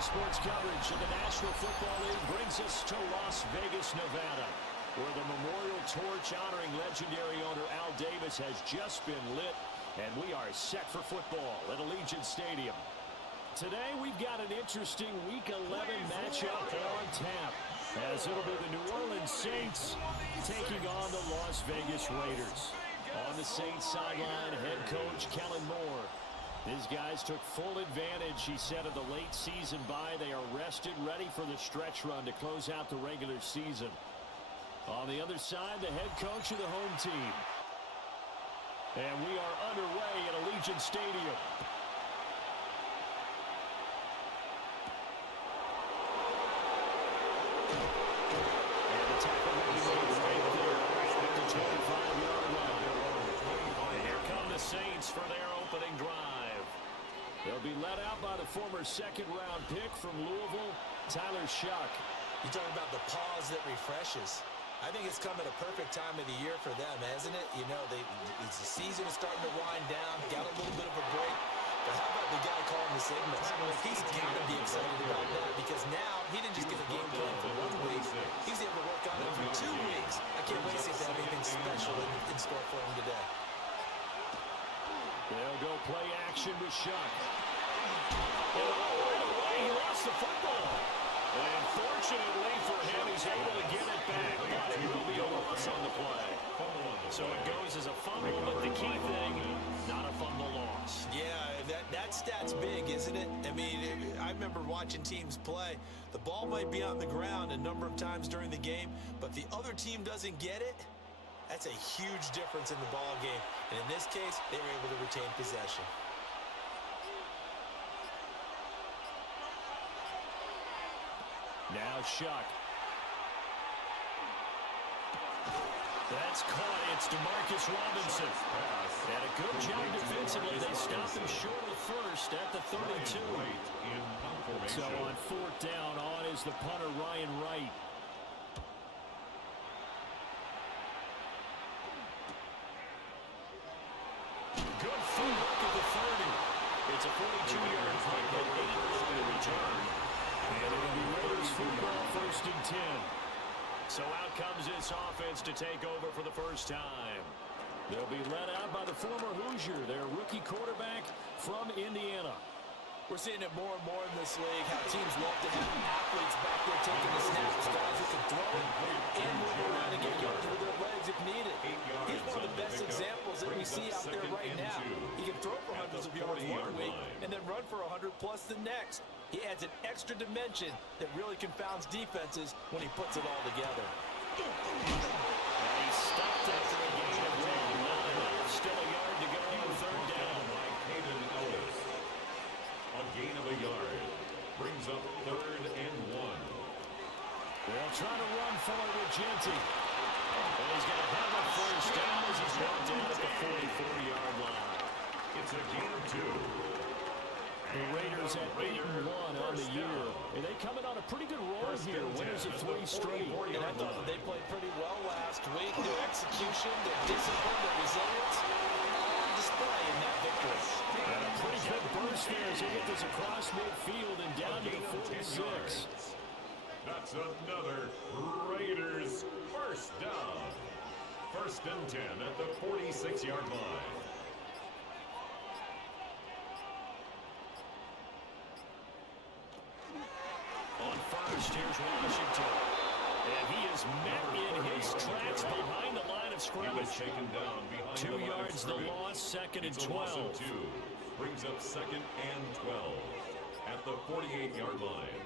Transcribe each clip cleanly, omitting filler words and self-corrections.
Sports coverage of the National Football League brings us to Las Vegas, Nevada, where the memorial torch honoring legendary owner Al Davis has just been lit, and we are set for football at Allegiant Stadium. Today, we've got an interesting Week 11 matchup on tap, as it'll be the New Orleans Saints taking on the Las Vegas Raiders. On the Saints sideline, head coach Kellen Moore. His guys took full advantage, he said, of the late season bye. They are rested, ready for the stretch run to close out the regular season. On the other side, the head coach of the home team. And we are underway at Allegiant Stadium. And the tackle will be made right there at the 25-yard line. And here come the Saints for their opening drive. They'll be led out by the former second-round pick from Louisville, Tyler Shuck. You're talking about the pause that refreshes. I think it's come at a perfect time of the year for them, hasn't it? You know, the season is starting to wind down, got a little bit of a break. But how about the guy calling the signals? He's got to be excited about that because now he didn't just get a game plan for 1 week. He's able to work on it for 2 weeks. I can't wait to see if they have anything special in store for him today. They'll go play action with Shuck. And right away, he lost the football. And fortunately for him, he's able to get it back. But it will be a loss on the play. So it goes as a fumble, but the key thing, not a fumble loss. Yeah, that stat's big, isn't it? I mean, I remember watching teams play. The ball might be on the ground a number of times during the game, but the other team doesn't get it. That's a huge difference in the ball game. And in this case, they were able to retain possession. Now Shuck. That's caught. It's DeMarcus Robinson. And a good job defensively. They stopped him short of the first at the 32. So on fourth down, on is the punter, Ryan Wright. Good footwork at the 30. It's a 42-yard punt, but 8 on the return. And it'll be Raiders football, 1st and 10. So out comes this offense to take over for the first time. They'll be led out by the former Hoosier, their rookie quarterback from Indiana. We're seeing it more and more in this league, how teams love to have athletes back there taking the snaps, guys who can throw and move around and get yards with their legs if needed. He's one of the best examples that we see out there right now. He can throw for hundreds of yards 1 week and then run for 100+ the next. He adds an extra dimension that really confounds defenses when he puts it all together. And he stopped after a gain of 9. Still a yard to go on 3rd down. A gain of a yard brings up 3rd and 1. They'll try to run for it with Jeanty. And he's going to have a first down as he's brought down at the 44-yard line. It's a gain of 2. The Raiders at 8-1 on the year. And they coming on a pretty good roll here. Winners of 3 straight. And I thought that they played pretty well last week. Their execution, their discipline, their resilience, all on display in that victory. And a pretty good burst there as he hit this across midfield and down to the 46. That's another Raiders first down. 1st and 10 at the 46-yard line. On first, here's Washington. And he is met in his tracks behind the line of scrimmage. Taken down behind 2 yards the loss, 2nd and 12. Brings up 2nd and 12 at the 48-yard line.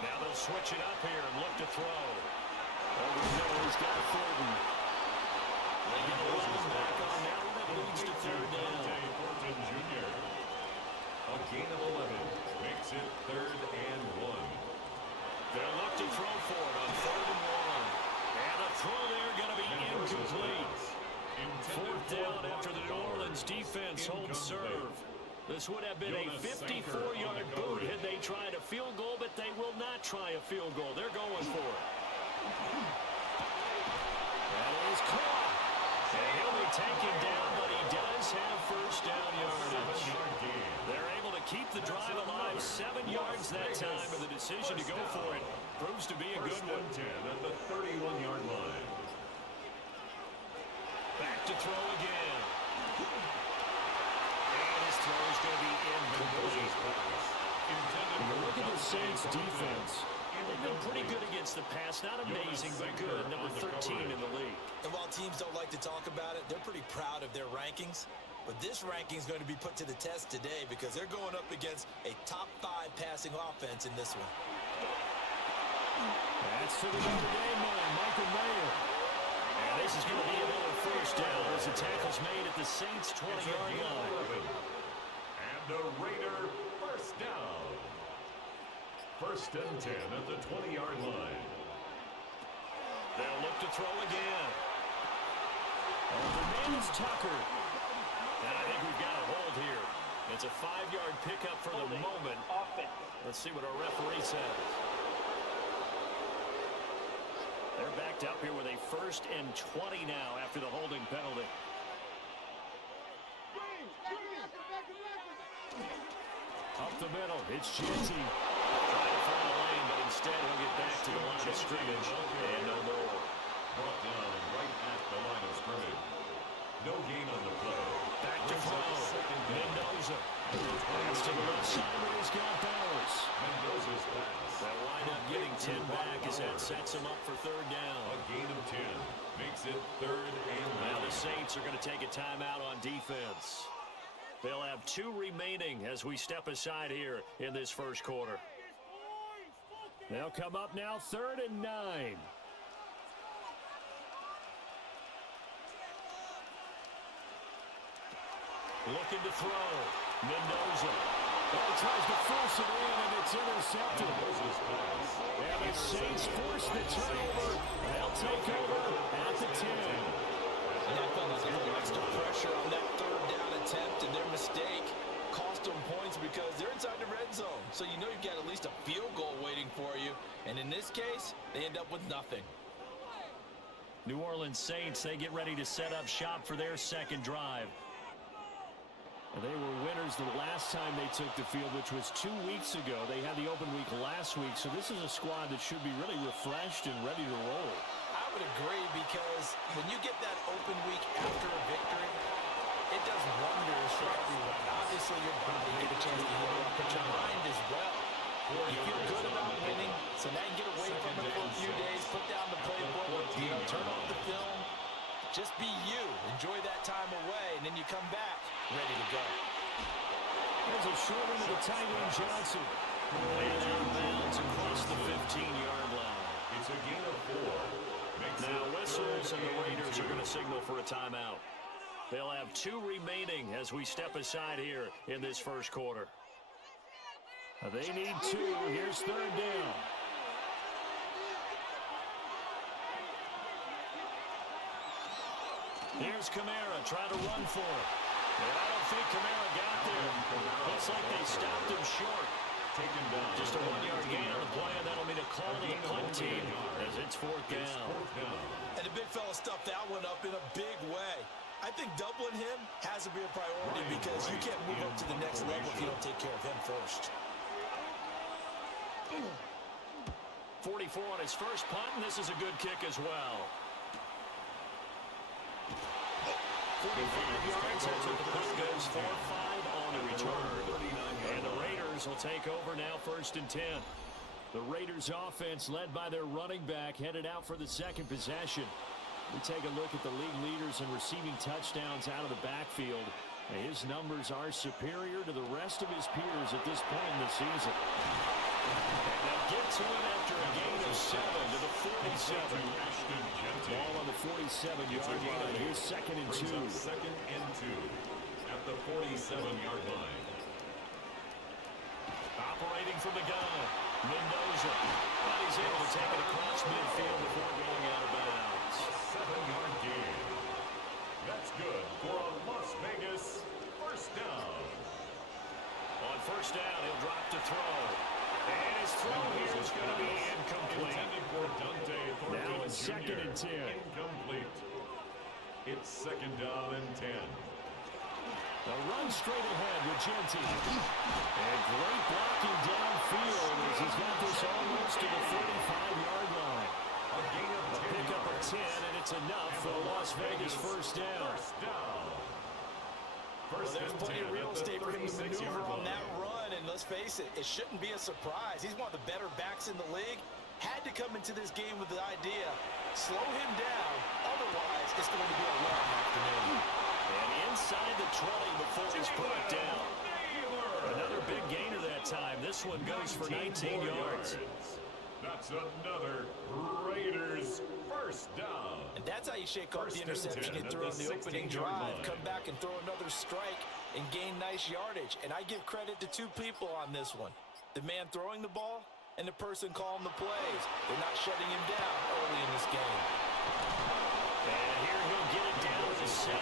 Now they'll switch it up here and look to throw. Over the middle, he's got Thornton. They get a run back on now, that leads to 3rd down. Thornton Jr. A gain of 11 makes it 3rd and 1. They'll look to throw for it on 3rd and 1. And a throw there going to be incomplete. 4th down after the New Orleans defense holds serve. This would have been a 54-yard boot had they tried a field goal, but they will not try a field goal. They're going for it. That is caught. And he'll be taken down, but he does have first down yardage. They're able to keep kept the drive alive. 7 yards that time, and the decision to go for it proves to be a good one. 10 at the 31-yard line. Back to throw again. And his throw is going to be incomplete. Look at the Saints defense. They've been pretty good against the pass. Not amazing, but good. Number 13 in the league. And while teams don't like to talk about it, they're pretty proud of their rankings. But this ranking is going to be put to the test today because they're going up against a top 5 passing offense in this one. That's to the Notre Dame man, Michael Mayer. And this is going to be another first down as the tackle's made at the Saints' 20-yard line. And a Raider first down. First and 10 at the 20-yard line. They'll look to throw again. The man is Tucker. And I think we've got a hold here. It's a 5-yard pickup for the moment. Let's see what our referee says. They're backed up here with a 1st and 20 now after the holding penalty. Up the middle, it's Jeanty. Trying to find a lane, but instead he'll get back to the line of scrimmage. And no more. Brought down right at the line of scrimmage. No gain on the play. Back to throw. Mendoza. Pass to the left side, but he's got Bowers. Mendoza's pass. They'll wind up getting 10 back as that sets him up for 3rd down. A gain of 10 makes it 3rd and 9. Now the Saints are going to take a timeout on defense. They'll have 2 remaining as we step aside here in this first quarter. They'll come up now 3rd and 9. Looking to throw. Mendoza. Oh, tries to force it in, and it's intercepted. And the Saints force the turnover. They'll take over at the 10. And I felt like a little extra pressure on that 3rd down attempt, and their mistake cost them points because they're inside the red zone. So you know you've got at least a field goal waiting for you. And in this case, they end up with nothing. New Orleans Saints, they get ready to set up shop for their 2nd drive. And they were winners the last time they took the field, which was 2 weeks ago. They had the open week last week, so this is a squad that should be really refreshed and ready to roll. I would agree because when you get that open week after a victory, it does wonders for everyone. Obviously, your body get a chance to heal up, but your mind as well. You feel good about winning, so now you get away from it for a few days, put down the playbook, turn off the film. Just be you. Enjoy that time away, and then you come back ready to go. There's a short one to the tight end, Johnson. And out of bounds across the 15-yard line. It's a gain of 4. Now whistles, and the Raiders are going to signal for a timeout. They'll have 2 remaining as we step aside here in this first quarter. They need 2. Here's 3rd down. Here's Kamara trying to run for it. And I don't think Kamara got there. Looks like they stopped him short. Taken down. Just a 1-yard gain on the play, and that'll mean a call to the punt team as it's 4th down. And the big fella stuffed that one up in a big way. I think doubling him has to be a priority because you can't move up to the next level if you don't take care of him first. 44 on his first punt, and this is a good kick as well. 45 yards, that's what the punt goes for. 5 on the return. And the Raiders will take over now 1st and 10. The Raiders offense led by their running back headed out for the 2nd possession. We take a look at the league leaders in receiving touchdowns out of the backfield. And his numbers are superior to the rest of his peers at this point in the season. And they'll get to it after a gain of 7 to the 47. Ball on the 47-yard line. Here's 2nd and 2. 2nd and 2 at the 47-yard line. Operating from the gun, Mendoza. But he's able to take it across midfield before going out of bounds. 7-yard gain. That's good for a Las Vegas first down. On 1st down, he'll drop to throw. And his throw here is going to be incomplete. Now it's 2nd and 10. Incomplete. It's 2nd down and 10. A run straight ahead with Jeanty. And Las Vegas first down. Well, there's plenty of real estate for him to maneuver on that run, and let's face it, it shouldn't be a surprise. He's one of the better backs in the league. Had to come into this game with the idea, slow him down, otherwise it's going to be a long afternoon. And inside the 20 before he's brought down. Another big gainer that time. This one goes for 19 yards. That's another Raiders first down. And that's how you shake off the interception you threw on the opening drive. Come back and throw another strike and gain nice yardage. And I give credit to two people on this one. The man throwing the ball and the person calling the plays. They're not shutting him down early in this game. And here he'll get it down to 7.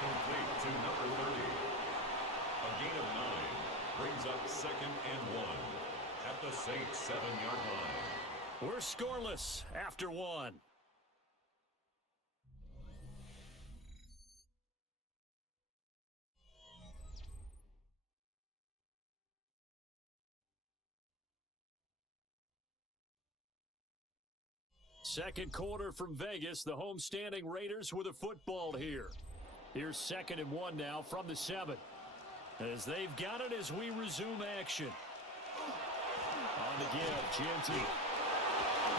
Complete to number 30. A gain of 9 brings up 2nd and 1 at the Saints 7-yard line. We're scoreless after 1. Second quarter from Vegas. The homestanding Raiders with a football here. Here's 2nd and 1 now from the 7. As they've got it as we resume action. On the give, Jeanty.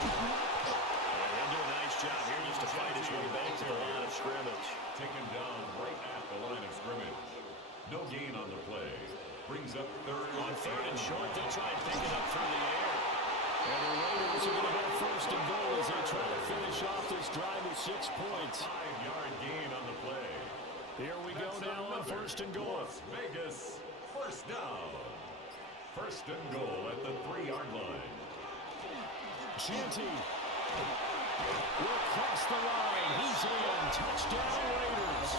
He'll do a nice job here just to fight his way back to the line of scrimmage. Taken down right at the line of scrimmage. No gain on the play. Brings up 3rd On 3rd and short, they'll try and pick it up through the air. And the Raiders are going to have 1st and goal as they try to finish off this drive with 6 points. 5-yard gain on the play. Here we go now on 1st and goal. Las Vegas first down. 1st and goal at the 3-yard line. Jeanty will cross the line. He's in. Touchdown, Raiders.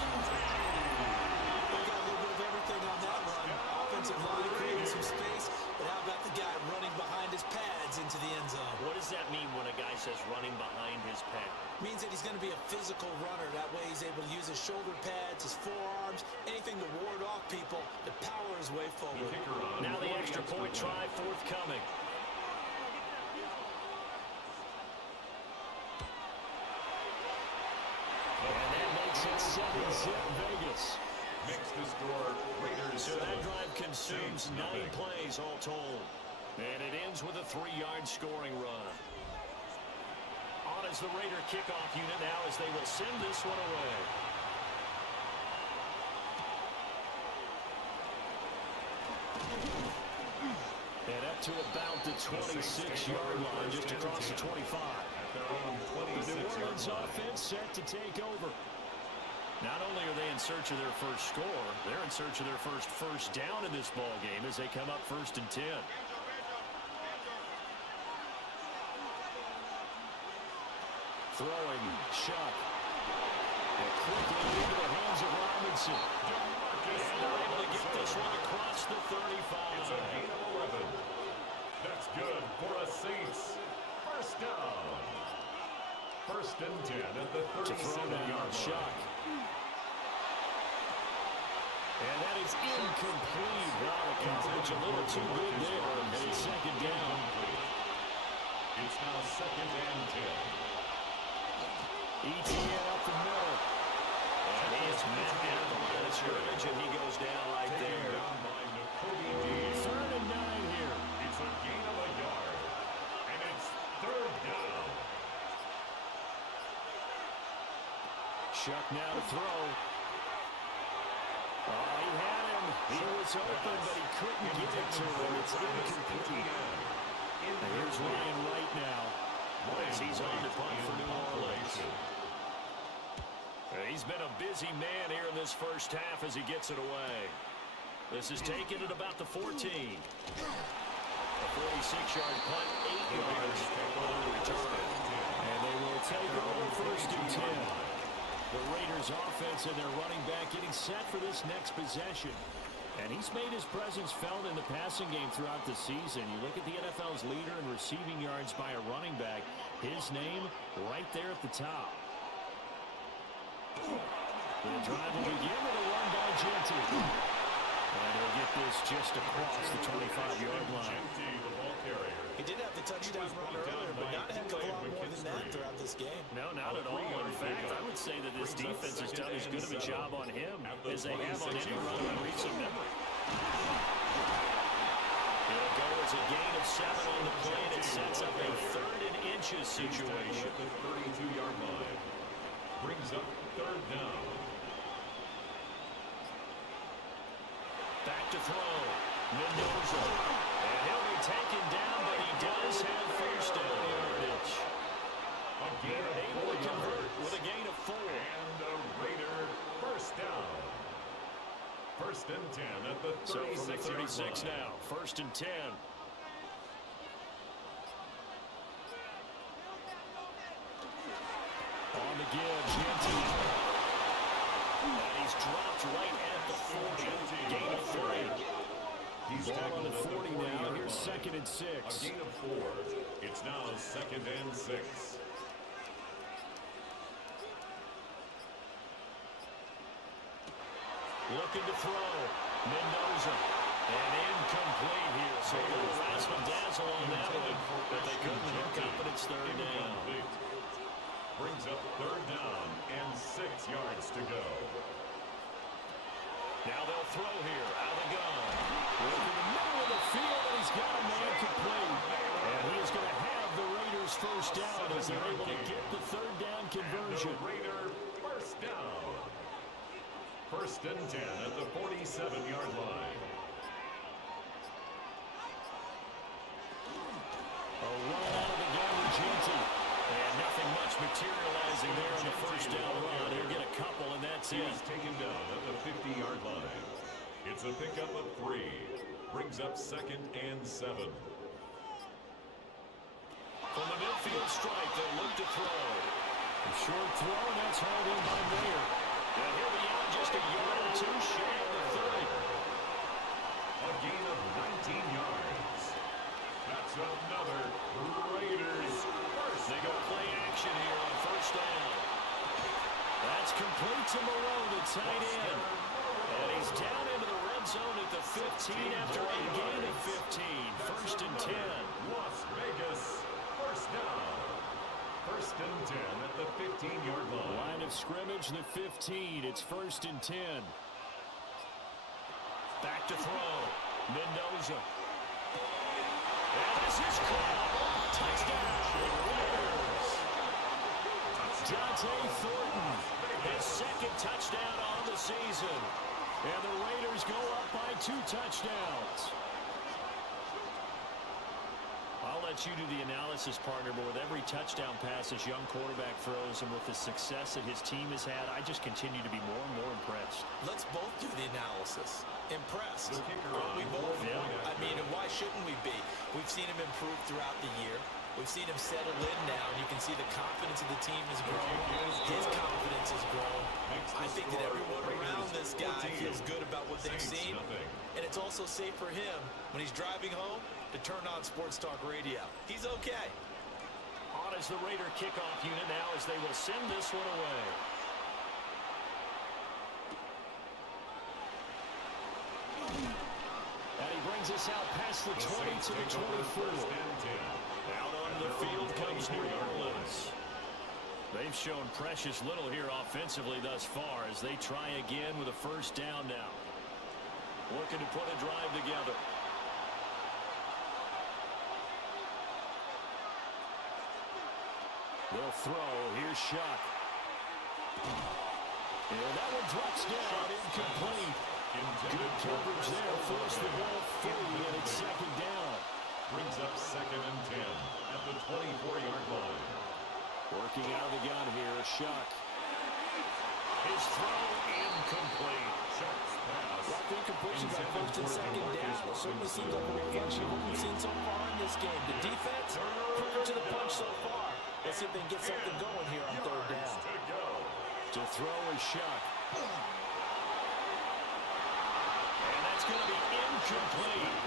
They got a little bit of everything on that run. Offensive line creating some space, but how about the guy running behind his pads into the end zone? What does that mean when a guy says running behind his pad? Means that he's going to be a physical runner. That way he's able to use his shoulder pads, his forearms, anything to ward off people, to power his way forward. Now the extra point try forthcoming. And that makes it 7-zip Vegas. Makes the score Raiders. So that drive consumes 9 plays all told. And it ends with a 3-yard scoring run. On as the Raider kickoff unit now as they will send this one away. And up to about the 26-yard line, just across the 25. The New Orleans offense set to take over. Not only are they in search of their first score, they're in search of their first down in this ball game as they come up 1st and 10. Throwing, Shuck. And quickly into the hands of Robinson. And they're able to get this one across the 35. It's a gain of 11. That's good for a Saints first down. 1st and 10 at the 37-yard line. Shuck. And that is incomplete. Wow, the coverage a little too good there. And it's 2nd down. It's now 2nd and 10. ETN up the middle. And he is met at the line of scrimmage, and he goes down right there. Down by N'Kobe D. 3rd and 9 here. It's a gain of a yard. And it's 3rd down. Shuck now to throw. Oh, he had him. He was open, but he couldn't get it to him. It's incomplete. And here's Ryan Wright now. As he's on the punt for New Orleans. He's been a busy man here in this first half as he gets it away. This is taken at about the 14. A 46-yard punt, 8 yards on the return. And they will take over 1st and 10. The Raiders offense and their running back getting set for this next possession. And he's made his presence felt in the passing game throughout the season. You look at the NFL's leader in receiving yards by a running back. His name right there at the top. The drive will begin with a run by Jeanty. And he'll get this just across the 25-yard line. Jeanty, the ball carrier. He did have the touchdown run earlier, but not a heck of a lot more than that throughout this game. No, not at all. In fact, I would say that this defense has done as good of a job on him as they have on any run in recent memory. It'll go as a gain of 7 on the play, and it sets up a 3rd and inches situation. At the 32-yard line. Brings up 3rd down. Back to throw. Mendoza. And he'll be taken down, but he does have first down yardage. They're able to convert with a gain of 4. And a Raider first down. 1st and 10 at the 36 So from the 36 now. 1st and 10. On the give, Jeanty. And he's dropped right at the 40. Gain of 3. He's Ball on the 40 40 now. Here's line. 2nd and 6. A gain of 4. It's now 2nd and 6. Looking to throw. Mendoza. And incomplete here. So a little razzle-dazzle on that one. But they couldn't hook up, and it's 3rd down. Brings up 3rd down and 6 yards to go. Now they'll throw here. Out of the gun. Look in the middle of the field, and he's got a man complete. And he is going to have the Raiders first down as they're able to get the 3rd down conversion. And the Raider first down. 1st and 10 at the 47-yard line. A run out of the gun with Jeanty. And nothing much materializing there on the first down run. He'll get a couple, and that's it. He's taken down at the 50-yard line. It's a pickup of 3. Brings up 2nd and 7. From the midfield stripe, they'll look to throw. A short throw, and that's hauled in by Mayer. And he'll be out just a yard or 2 shy of the 30. A gain of 19 yards. That's another Raiders first. They go play action here on first down. That's complete to Moreau, the tight end. And he's down into the red zone at the 15 after a gain of 15. 1st and 10. Las Vegas first down. 1st and 10 at the 15-yard line. Line of scrimmage, the 15. It's 1st and 10. Back to throw. Mendoza. And this is caught. Touchdown, Raiders. Jeanty Thornton, his 2nd touchdown on the season. And the Raiders go up by 2 touchdowns. I'll let you do the analysis, partner, but with every touchdown pass this young quarterback throws and with the success that his team has had, I just continue to be more and more impressed. Let's both do the analysis. Impressed. The kicker Aren't we both? Yeah. I mean, and why shouldn't we be? We've seen him improve throughout the year. We've seen him settle in now, and you can see the confidence of the team has grown. His confidence has grown. I think that everyone around this guy feels good about what they've seen. And it's also safe for him when he's driving home to turn on Sports Talk Radio. He's okay. On is the Raider kickoff unit now as they will send this one away. And he brings us out past the 20 to the 24. Out onto the field comes New Orleans. They've shown precious little here offensively thus far as they try again with a first down now. Looking to put a drive together. They'll throw. Here's Shuck. And that one drops down, incomplete. Good coverage there. Force the ball free, and it's 2nd down. Brings up 2nd and 10 at the 24-yard line. Working out of the gun here, Shuck. His throw incomplete. Shuck's pass. Well, I think completion by 1st and 2nd down. It certainly seems like a reflection of what we've seen so far in this game. The defense, quicker to the punch so far. Let's see if they can get something going here on 3rd down. To throw is Shuck. And that's going to be incomplete.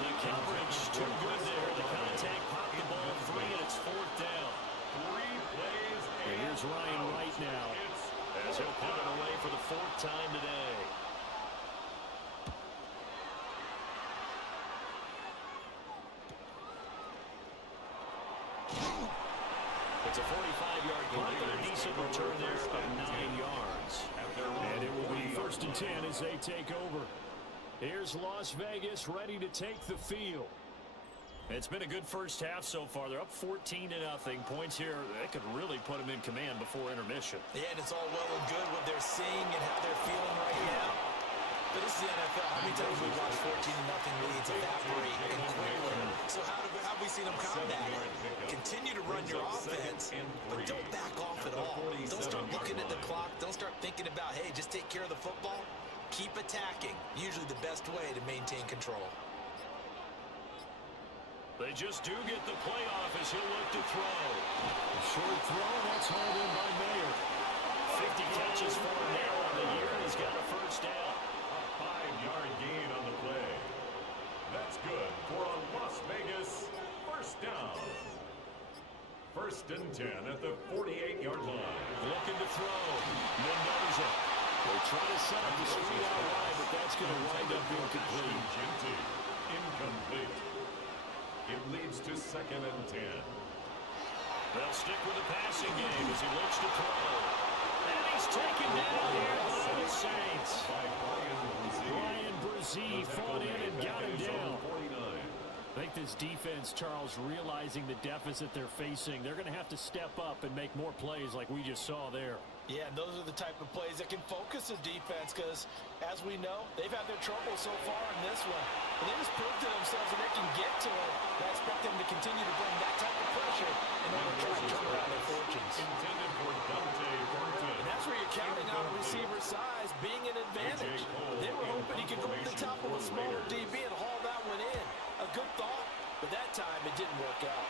The coverage too good there. The contact popped the ball free, and it's 4th down. 3 plays. And here's Ryan Wright now as he'll put it away for the 4th time today. It's a 45-yard punt, but a decent return there of 9 yards. And it will be 1st and 10 as they take over. Here's Las Vegas ready to take the field. It's been a good first half so far. They're up 14-0. Points here, that could really put them in command before intermission. Yeah, and it's all well and good what they're seeing and how they're feeling right now. But this is the NFL. How many times we watch 14-0 leads evaporate and quickly? So how have we seen them combat it? Continue to run your offense, but don't back off at all. Don't start looking at the clock. Don't start thinking about, hey, just take care of the football. Keep attacking. Usually the best way to maintain control. They just do get the playoff as he'll look to throw. A short throw, that's hauled in by Mayer. 50 catches for him now on the year, and he's got a first down. A 5-yard gain on the play. That's good for a Las Vegas first down. 1st and 10 at the 48-yard line. Looking to throw. Mendoza. They try to set up the screen out wide, but that's going to wind up incomplete. Jeanty, incomplete. It leads to 2nd and 10. They'll stick with the passing game as he looks to throw. And he's taken down here by the Saints. Brian Brzee fought in and got him down. I think this defense, Charles, realizing the deficit they're facing, they're going to have to step up and make more plays like we just saw there. Yeah, and those are the type of plays that can focus a defense because, as we know, they've had their trouble so far in this one. And they just proved to themselves that they can get to it. I expect them to continue to bring that type of pressure in order to try to turn around their fortunes. And that's where you're counting on a receiver's size being an advantage. They were hoping he could go to the top of a smaller DB and haul that one in. A good thought, but that time it didn't work out.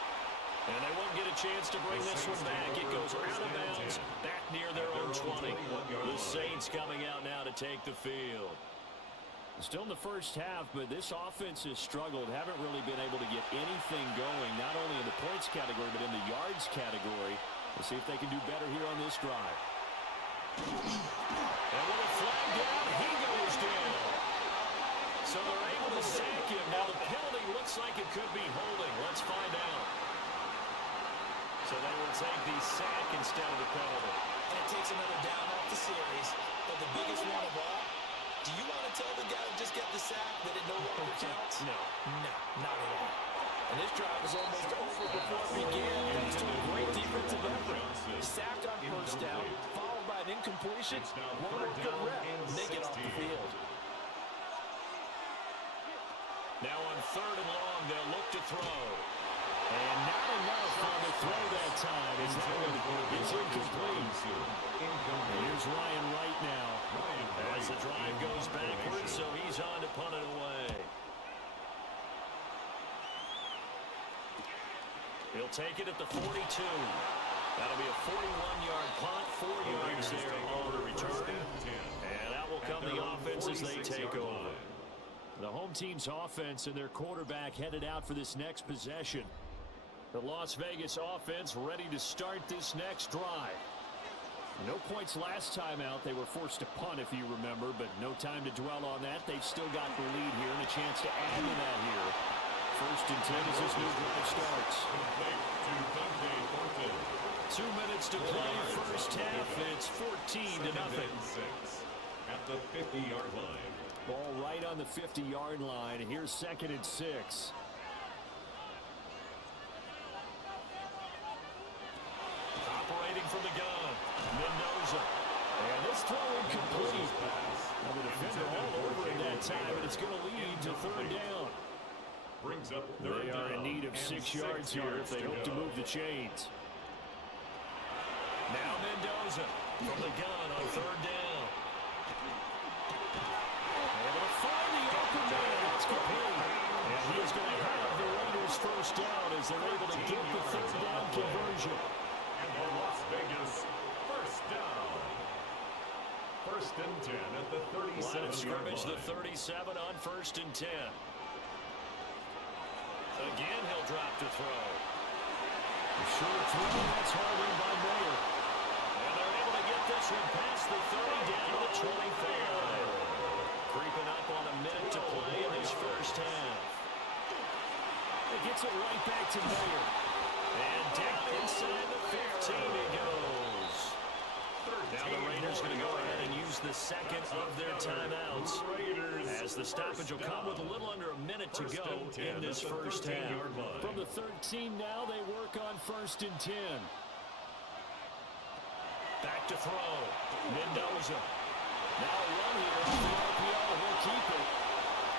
And they won't get a chance to bring this one back. It goes out of bounds, back near their own 20. The Saints coming out now to take the field. Still in the first half, but this offense has struggled. Haven't really been able to get anything going, not only in the points category, but in the yards category. We'll see if they can do better here on this drive. And with a flag down, he goes down. So they're able to sack him. Now the penalty looks like it could be holding. Let's find out. So they will take the sack instead of the penalty. And it takes another down off the series. But the biggest one of all, do you want to tell the guy who just got the sack that it no longer counts? No. No, not at all. And this drive was almost over before it began thanks to a great defensive effort. Sacked on first down, followed by an incompletion. One more good rep, and they get off the field. Now on 3rd and long, they'll look to throw. And not enough on the throw that time. It's incomplete. Here's Ryan Wright now. As the drive goes backwards, so he's on to punt it away. He'll take it at the 42. That'll be a 41-yard punt, 4 yards there on the return. And that will come the offense as they take over. The home team's offense and their quarterback headed out for this next possession. The Las Vegas offense ready to start this next drive. No points last time out. They were forced to punt, if you remember, but no time to dwell on that. They've still got the lead here and a chance to add to that here. 1st and 10 as this new drive starts. 2 minutes to play, first half. It's 14-0. At the 50-yard line. Ball right on the 50-yard line. Here's 2nd and 6. Operating from the gun, Mendoza. And this throw incomplete. Now the defender all over in that time, and it's going to lead to 3rd down. Brings up third They are in down need of 6 yards here if they hope to move the chains. Now Mendoza from the gun on 3rd down. Able to find the open man. That's complete. And he is going to have the Raiders first down as they're able to get the 3rd down conversion. And the Las Vegas first down. 1st and 10 at the 37-yard Line of scrimmage, line. the 37 on 1st and 10. Again, he'll drop to throw. The short throw, that's hauled in by Mayer. And they're able to get this one past the 30 down to the 25. Creeping up on a minute to play in this first half. It gets it right back to Mayer. And down inside the 15 he goes. Now the Raiders going to go ahead and use the second of their timeouts, as the stoppage will come with a little under a minute to go in this first half. From the 13 now, they work on 1st and 10. Back to throw. Mendoza. Now a run here off the RPO. He'll keep it.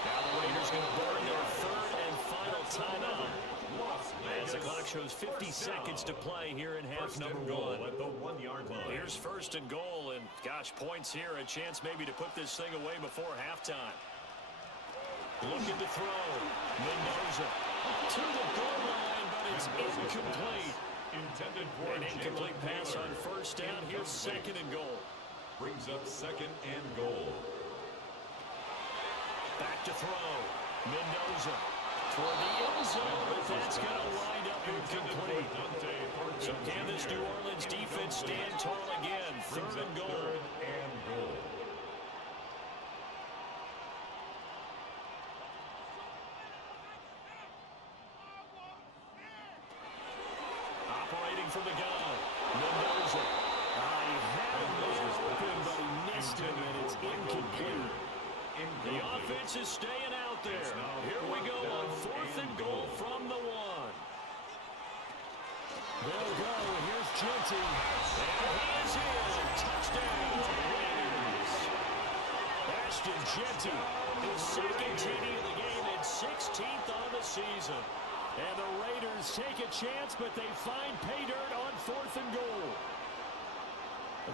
Now the Raiders going to burn their third and final timeout, as the clock shows 50 seconds to play here in half number 1. At the 1-yard line. Here's 1st and goal, and gosh, points here, a chance maybe to put this thing away before halftime. Looking to throw. Mendoza to the goal line, but it's incomplete. Intended for An incomplete pass on 1st down. Here's 2nd and goal. Brings up 2nd and goal. Back to throw. Mendoza toward the end zone, but that's going to wind up incomplete. So can this New Orleans defense stand tall again? 3rd and goal. Operating from the gun. Mendoza. He had him there open, but he missed him, and it's incomplete. The offense is staying out there. Here we go on 4th and goal from the 1. They'll go. Here's Jeanty. And he is in. Touchdown, Raiders. Ashton Jeanty, his 2nd TD of the game and 16th on the season. And the Raiders take a chance, but they find pay dirt on 4th and goal.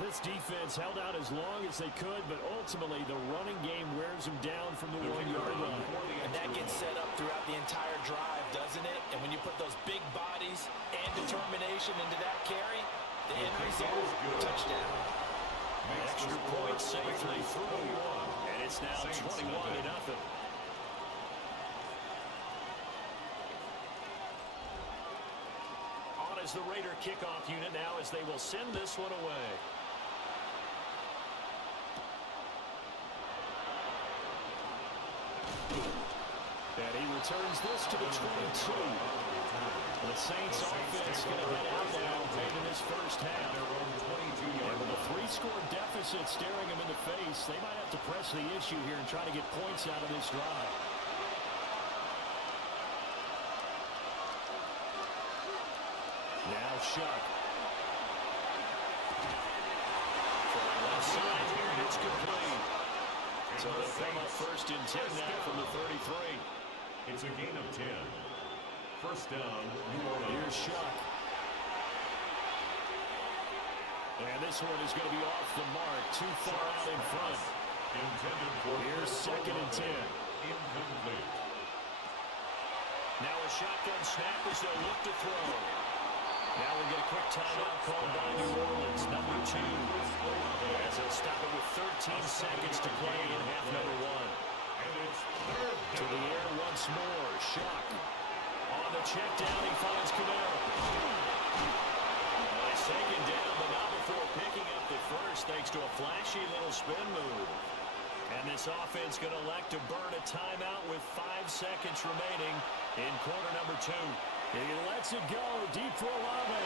This defense held out as long as they could, but ultimately the running game wears them down from the 1-yard line. And that gets set up throughout the entire drive, doesn't it? And when you put those big bodies and determination into that carry, the end result, touchdown. Extra point safely through. And it's now 21-0. On as the Raider kickoff unit now, as they will send this one away. And he returns this to the 22. The Saints offense going to head out now late in this first half. And with a 3-score deficit staring them in the face, they might have to press the issue here and try to get points out of this drive. Now Shuck. Trying left side here, and it's complete. So they'll come up 1st and 10 now from the 33. It's a gain of 10. 1st down, New Orleans. Here's Shuck. And this one is going to be off the mark, too far out in front. Intended for Here's 2nd and 10. Incomplete. Now a shotgun snap as they'll look to throw. Now we'll get a quick timeout called by New Orleans, number 2. As they'll stop it with 13 seconds to play in half number 1. And it's 3rd To the air once more. Shuck. On the check down, he finds Camaro. He's taken down, but not before picking up the first, thanks to a flashy little spin move. And this offense going to elect to burn a timeout with 5 seconds remaining in quarter number 2. He lets it go deep for Olave.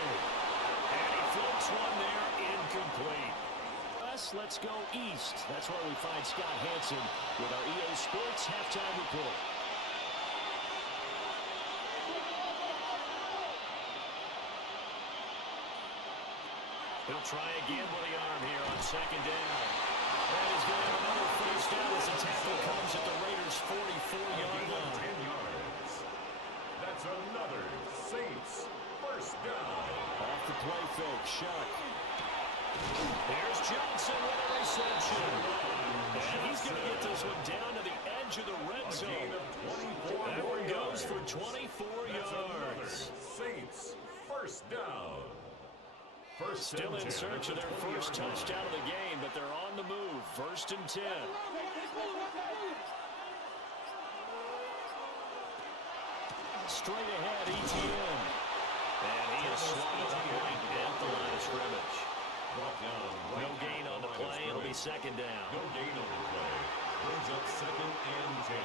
And he floats one there, incomplete. Let's go east. That's where we find Scott Hansen with our EA Sports halftime report. He'll try again with the arm here on 2nd down. That is going to have another 1st down as the tackle comes at the Raiders' 44-yard line. 10 yards. That's another Saints 1st down. Off the play fake, Shuck. Here's Johnson with a reception. And he's going to get this one down to the edge of the red zone. That one goes for 24 yards. Saints 1st down. Still in search of their first touchdown of the game, but they're on the move. 1st and 10. Straight ahead, ETN. And he is swallowed up right at the line of scrimmage. No gain on the play. It'll be 2nd down. No gain on the play. Brings up 2nd and 10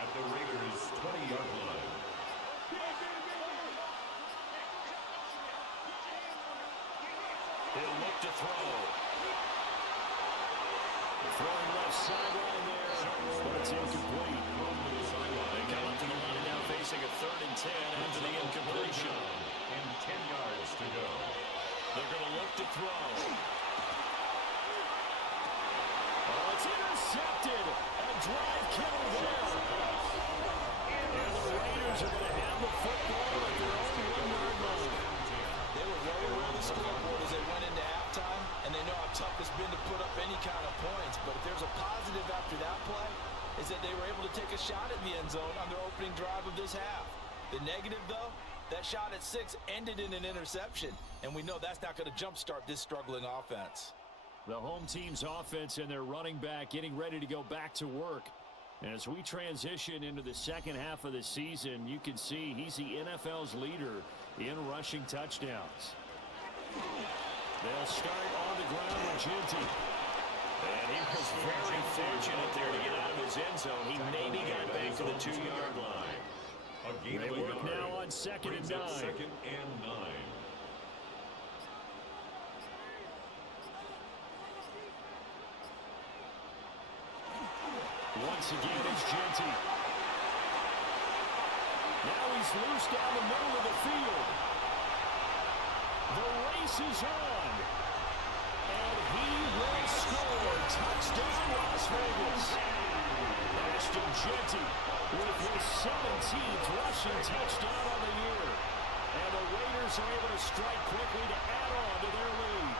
at the Raiders' 20-yard line. and 10 after the incompletion. And 10 yards to go. They're going to look to throw. Oh, it's intercepted. A drive killer there. And the Raiders are going to have the football at their own 1-yard line. They were rolling around the scoreboard as they went into halftime, and they know how tough it's been to put up any kind of points. But if there's a positive after that play, is that they were able to take a shot at the end zone on their opening drive of this half. The negative, though, that shot at 6 ended in an interception, and we know that's not going to jumpstart this struggling offense. The home team's offense and their running back getting ready to go back to work. And as we transition into the second half of the season, you can see he's the NFL's leader in rushing touchdowns. They'll start on the ground with Jeanty. And he was very fortunate there to get out of his end zone. He maybe got back to the 2-yard line. They work now on 2nd and 9. 2nd and 9. Once again, it's Jeanty. Now he's loose down the middle of the field. The race is on. And he will score. Touchdown, Las Vegas. Ashton Jeanty with his 17th rushing touchdown on the year. And the Raiders are able to strike quickly to add on to their lead.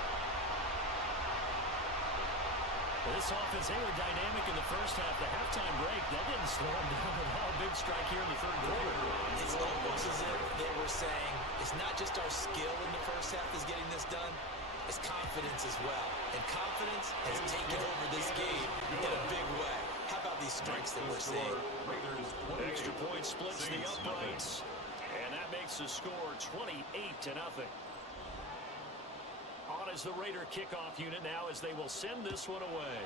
This offense, they were dynamic in the first half. The halftime break, that didn't slow them down at all. Big strike here in the third quarter. It's almost as if they were saying, it's not just our skill in the first half that's getting this done, it's confidence as well. And confidence has taken over this game in a big way. How about these strikes that we're seeing? Extra point splits the uprights. And that makes the score 28-0. On is the Raider kickoff unit now as they will send this one away.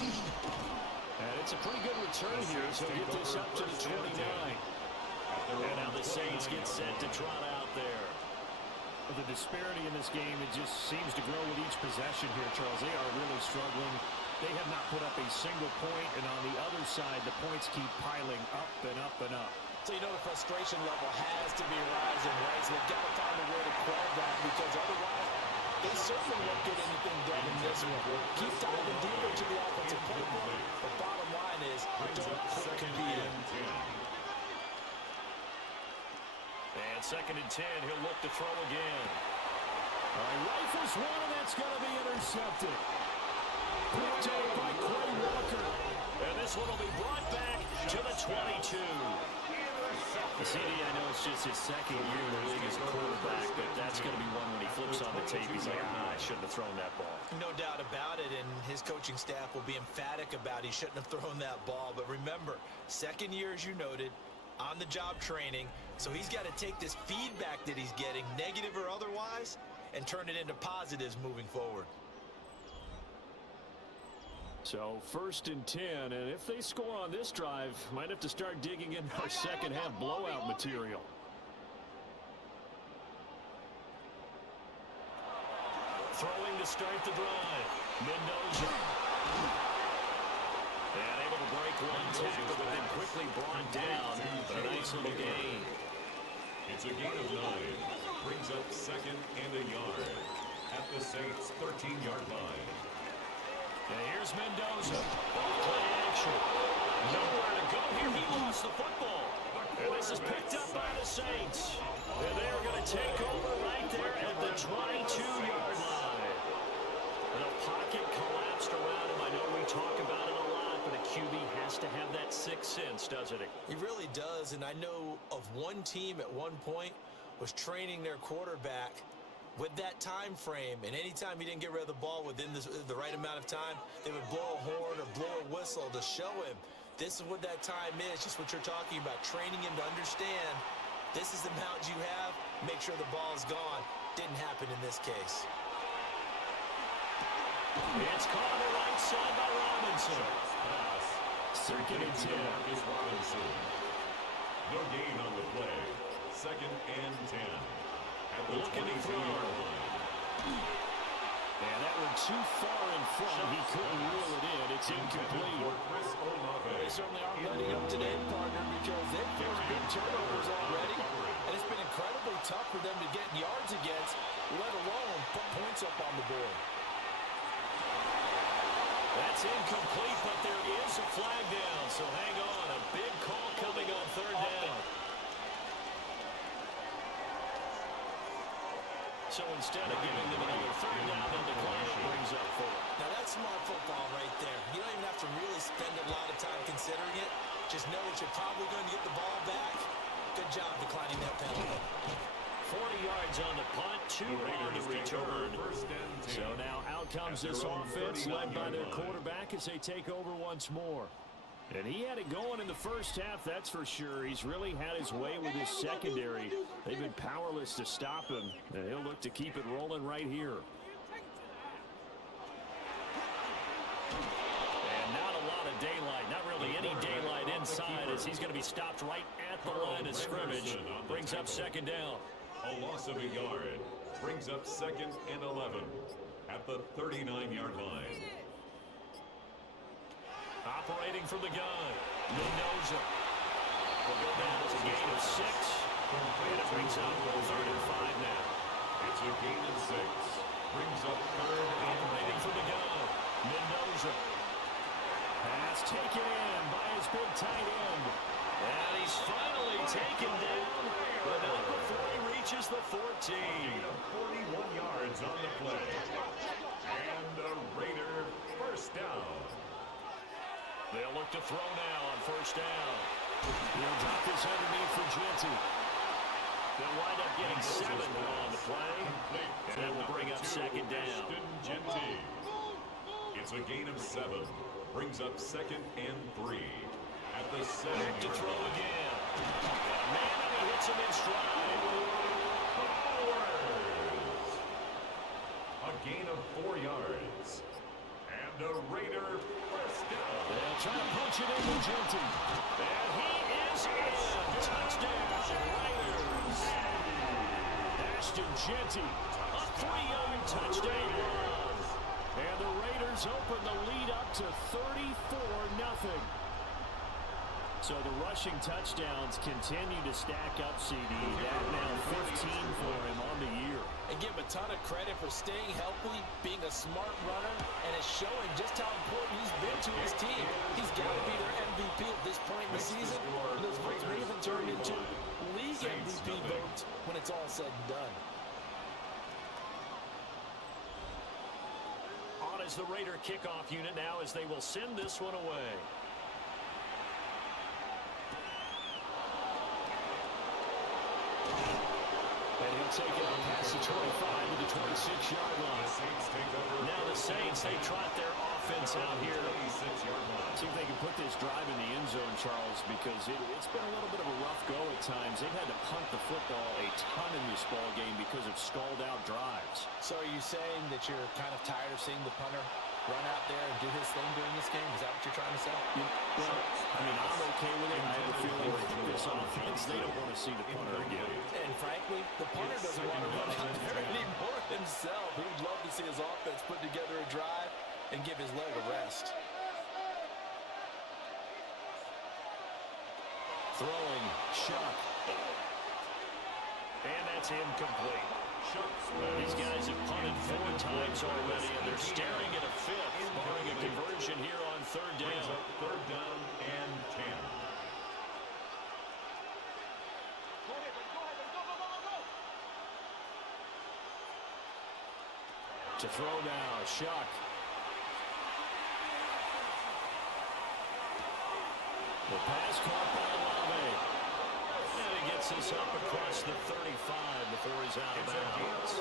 And it's a pretty good return here, so get this up to the 29. And now the Saints get set to trot out there. The disparity in this game, it just seems to grow with each possession here, Charles. They are really struggling. They have not put up a single point, and on the other side, the points keep piling up and up and up. So you know the frustration level has to be rising, right? So they've got to find a way to quell that, because otherwise they certainly won't get anything done in this one. Keep diving deeper to the offensive playbook, but bottom line is don't quit competing. And 2nd and 10, he'll look to throw again. All right, rifles one, and that's going to be intercepted. Picked up by Quay Walker. And this one will be brought back to the 22. CD, I know it's just his second year in the league as a quarterback, but that's going to be one when he flips on the tape. He's like, I shouldn't have thrown that ball. No doubt about it, and his coaching staff will be emphatic about he shouldn't have thrown that ball. But remember, second year, as you noted, on-the-job training, so he's got to take this feedback that he's getting, negative or otherwise, and turn it into positives moving forward. So 1st and 10, and if they score on this drive, might have to start digging in our second half blowout material. Throwing to start the drive. Mendoza. And able to break one tackle, but then quickly brought down. But a nice little gain. It's a gain of 9. Brings up 2nd and a yard at the Saints' 13-yard line. And here's Mendoza. Play action. Nowhere to go here. He lost the football. And this is picked up by the Saints. And they're going to take over right there at the 22-yard line. The pocket collapsed around him. I know we talk about it a lot, but a QB has to have that sixth sense, doesn't it? He really does, and I know of one team at one point was training their quarterback with that time frame, and anytime he didn't get rid of the ball within the right amount of time, they would blow a horn or blow a whistle to show him this is what that time is, just what you're talking about, training him to understand this is the amount you have, make sure the ball's gone. Didn't happen in this case. It's caught on the right side by Robinson. 2nd and 10. Robinson. No gain on the play. 2nd and 10. At the 22-yard line. And that one too far in front. He couldn't reel it in. It's It's incomplete. They certainly aren't letting up today, partner, because they've forced big turnovers already. And it's been incredibly tough for them to get yards against, let alone put points up on the board. That's incomplete, but there is a flag down. So hang on. A big call coming on third down. So instead of giving them another third down, the clock brings up four. Now that's smart football right there. You don't even have to really spend a lot of time considering it. Just know that you're probably going to get the ball back. Good job declining that penalty. 40 yards on the punt, 2 on the return. So now out comes this offense led by their quarterback as they take over once more. And he had it going in the first half, that's for sure. He's really had his way with his secondary. They've been powerless to stop him, and he'll look to keep it rolling right here. And not a lot of daylight, not really any daylight inside as he's going to be stopped right at the line of scrimmage. Brings up second down. A loss of a yard brings up 2nd and 11 at the 39-yard line. Operating from the gun, Mendoza. Will go down to a gain of 6. And it brings up 3rd and 5 now. It's a gain of 6. Brings up 3rd and Operating from the gun, Mendoza. Pass taken in by his big tight end. And he's finally taken down, but not before he reaches the 14. gain of 41 yards on the play. And the Raider first down. They'll look to throw now on first down. He'll drop this underneath for Jeanty. They'll wind up getting 7 on the play. And that will bring up second down. Jeanty. It's a gain of 7. Brings up 2nd and 3. At the 7. To throw again. Man, and he hits him in stride. Powers. A gain of 4 yards. And the Raider first down. They'll try to punch it into Jeanty. And he is in. Touchdown, Raiders. Ashton Jeanty, a 3-yard touchdown run. And the Raiders open the lead up to 34-0. So the rushing touchdowns continue to stack up, CD. That now 15 for him on the year. And give him a ton of credit for staying healthy, being a smart runner, and it's showing just how important he's been to his team. He's got to be their MVP at this point in the season. And those votes may even turn into league MVP votes when it's all said and done. On is the Raider kickoff unit now as they will send this one away. And he'll take it past the 25 to the 26-yard line. Now the Saints, they trot their offense out here. See if they can put this drive in the end zone, Charles, because it's been a little bit of a rough go at times. They've had to punt the football a ton in this ball game because of stalled-out drives. So are you saying that you're kind of tired of seeing the punter run out there and do his thing during this game? Is that what you're trying to say? Well, I mean, I'm okay with it. I have a feeling with this offense, they don't want to see the punter again. And frankly, the punter doesn't want to run out there anymore himself. He would love to see his offense put together a drive and give his leg a rest. Throwing, Shuck. And that's incomplete. These guys have punted 4 times already, and they're staring at a 5th, barring a conversion here on third down. Third down and 10. To throw now, Shuck. The pass caught by Olave. And he gets this up across the 35 before he's out of bounds.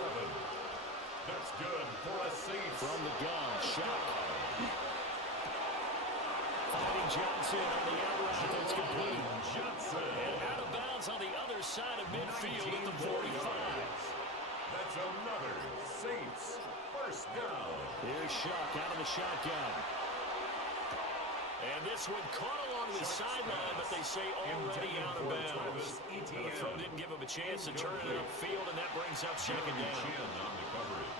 That's good for a safe. From the gun, Shuck. Fighting Johnson on the out route. That's complete. Johnson. And out of bounds on the other side of midfield at the 45. That's another Saints first down. Here's Shuck out of the shotgun. And this one caught along the sideline, but they say already out of bounds. The throw didn't give him a chance to turn it upfield, and that brings up second down. On the coverage.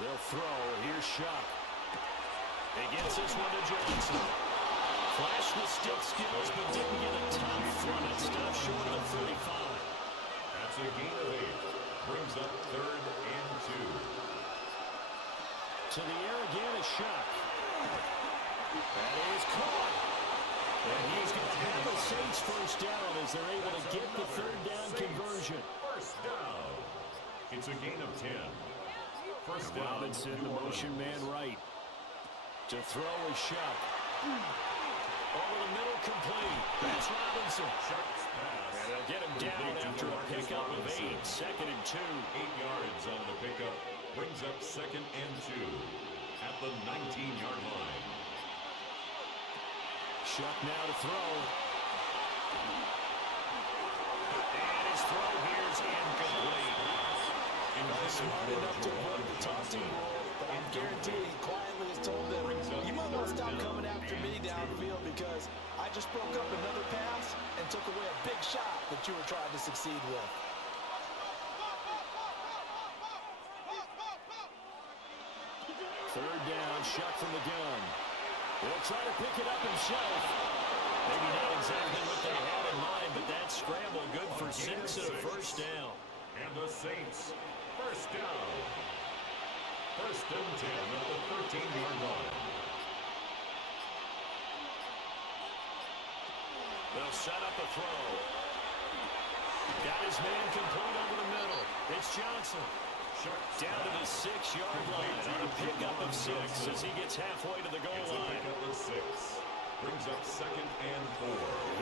They'll throw. Here's Shuck. He gets this one to Johnson. Flashed the stick skills, but didn't get a ton from it. Stopped short of the 35. That's a gain of 8. Brings up 3rd and 2. To the air again is Shuck. That is caught. And he's going to have the Saints first down as they're able to get the 3rd down conversion. First down. It's a gain of 10. First down. Robinson, the motion man right. To throw is Shuck. Over the middle, complete. That's Robinson. Shuck's pass. And they'll get him down after a pickup of 8. 2nd and 2. 8 yards on the pickup. Brings up 2nd and 2 at the 19-yard line. Shuck now to throw. And his throw here is incomplete. Smart enough to avoid the tossing rule, but I'm guaranteed he quietly has told them, you might want to stop coming after me downfield because I just broke up another pass and took away a big shot that you were trying to succeed with. Third down, Shuck from the gun. He'll try to pick it up himself. Maybe not exactly what they had in mind, but that scramble good for 6 and a first down. And the Saints, first down. 1st and 10 at the 13-yard line. They'll set up a throw. Got his man complete over the middle. It's Johnson. Down to the 6-yard line on a pickup of 6 as he gets halfway to the goal It's a line. pickup of 6. Brings up 2nd and 4.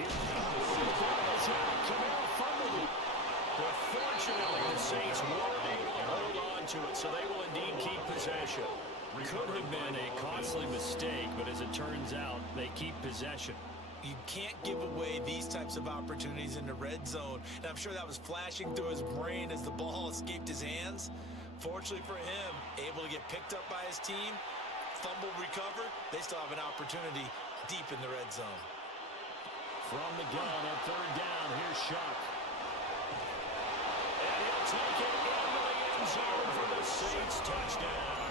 Here comes the ball is out. Camaro fumbled it. But fortunately, the Saints were able to hold on to it, so they will indeed keep possession. Could have been a costly mistake, but as it turns out, they keep possession. You can't give away these types of opportunities in the red zone. And I'm sure that was flashing through his brain as the ball escaped his hands. Fortunately for him, able to get picked up by his team, fumble recovered, they still have an opportunity deep in the red zone. From the gun on 3rd down, here's Shuck. And he'll take it into the end zone for the Saints touchdown.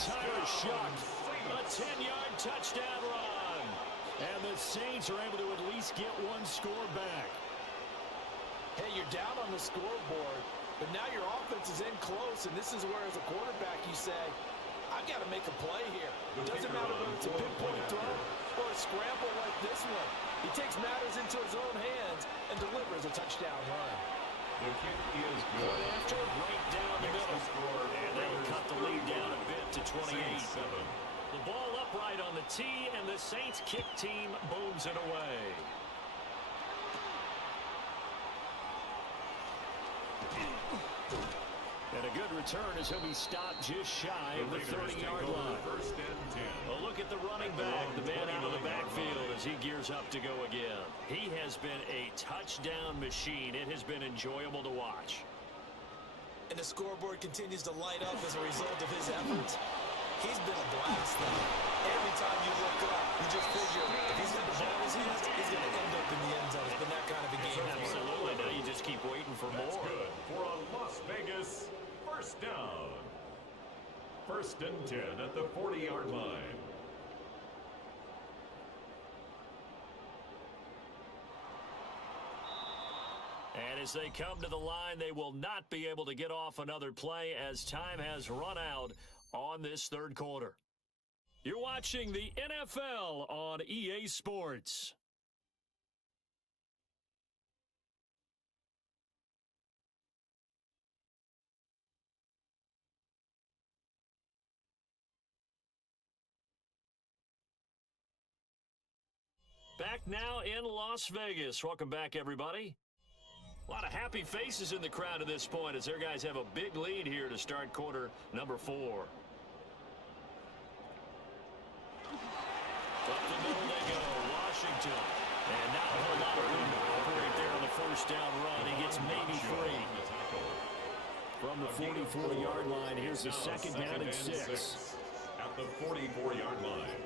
Tyler Shuck, a 10-yard touchdown run. And the Saints are able to at least get one score back. Hey, you're down on the scoreboard, but now your offense is in close, and this is where, as a quarterback, you say, I've got to make a play here. It doesn't matter whether it's a pinpoint throw or a scramble like this one. He takes matters into his own hands and delivers a touchdown run. The kick is good. After right down the middle. And they'll cut the lead down a bit to 28. The ball upright on the tee, and the Saints kick team booms it away. And a good return as he'll be stopped just shy of the 30-yard line. 1st and 10. A look at the running back, the man out of the backfield as he gears up to go again. He has been a touchdown machine. It has been enjoyable to watch. And the scoreboard continues to light up as a result of his efforts. He's been a blast, though. Every time you look up, you just figure if he's got the ball in his hands, he's going to end up in the end zone. It's been that kind of a game. Absolutely. Now you just keep waiting for That's more. good for a Las Vegas first down. 1st and 10 at the 40-yard line. And as they come to the line, they will not be able to get off another play as time has run out on this 3rd quarter. You're watching the NFL on EA Sports. Back now in Las Vegas. Welcome back, everybody. A lot of happy faces in the crowd at this point as their guys have a big lead here to start quarter number 4. Up the middle they go, Washington. And not a whole lot of room to operate there on the 1st down run. He gets maybe 3. From the 44-yard line, here's the 2nd down and 6. At the 44-yard line.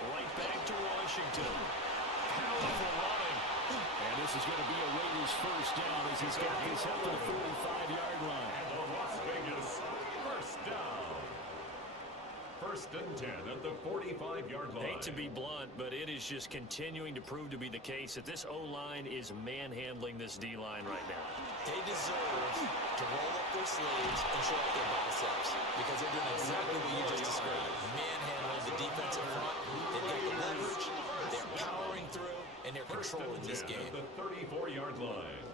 Right back to Washington. Powerful running. And this is going to be a Raiders first down as he's got this up to the 45-yard line. And the Las Vegas first down. First and 10 at the 45-yard line. Hate to be blunt, but it is just continuing to prove to be the case that this O-line is manhandling this D-line right now. They deserve to roll up their sleeves and show up their biceps because they're doing exactly what you just described. Manhandling the defensive front. They've got the leverage. They're powering through, and they're controlling this game. At the 34-yard line.